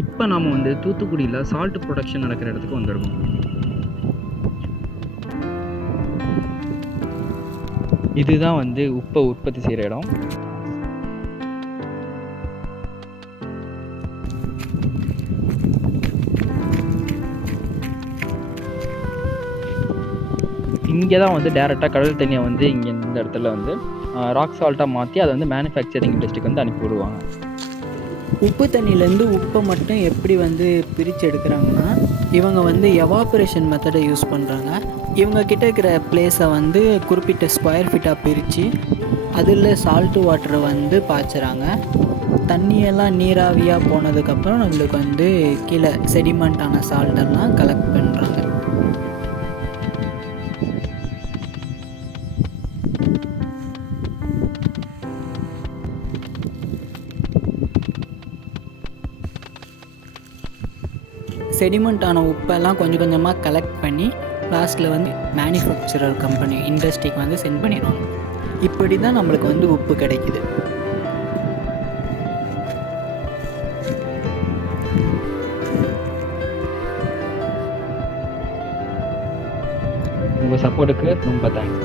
இப்போ நாம் வந்து தூத்துக்குடியில் சால்ட் ப்ரொடக்ஷன் நடக்கிற இடத்துக்கு வந்திருக்கோம். இதுதான் வந்து உப்பை உற்பத்தி செய்கிற இடம். இங்கே தான் வந்து டேரெக்டாக கடல் தண்ணியை வந்து இங்கே இந்த இடத்துல வந்து ராக் சால்ட்டாக மாற்றி அதை வந்து மேனுஃபேக்சரிங் இண்டஸ்ட்ரிக்கு வந்து அனுப்பி விடுவாங்க. உப்பு தண்ணியிலேருந்து உப்பை மட்டும் எப்படி வந்து பிரித்து எடுக்கிறாங்கன்னா, இவங்க வந்து எவாப்ரேஷன் மெத்தடை யூஸ் பண்ணுறாங்க. இவங்க கிட்ட இருக்கிற பிளேஸை வந்து குறிப்பிட்ட ஸ்கொயர் ஃபீட்டாக பிரித்து அதில் சால்ட்டு வாட்டரை வந்து பாய்ச்சுறாங்க. தண்ணியெல்லாம் நீராவியாக போனதுக்கப்புறம் நம்மளுக்கு வந்து கீழே செடிமெண்ட்டான சால்ட்டெல்லாம் கலெக்ட் பண்ணுறாங்க. செடிமெண்ட்டான உப்பெல்லாம் கொஞ்சம் கொஞ்சமாக கலெக்ட் பண்ணி லாஸ்ட்டில் வந்து மேனுஃபேக்சரர் கம்பெனி இண்டஸ்ட்ரிக்கு வந்து சென்ட் பண்ணிடுவாங்க. இப்படி தான் நம்மளுக்கு வந்து உப்பு கிடைக்குது. உங்கள் சப்போர்ட்டுக்கு ரொம்ப தேங்க்ஸ்.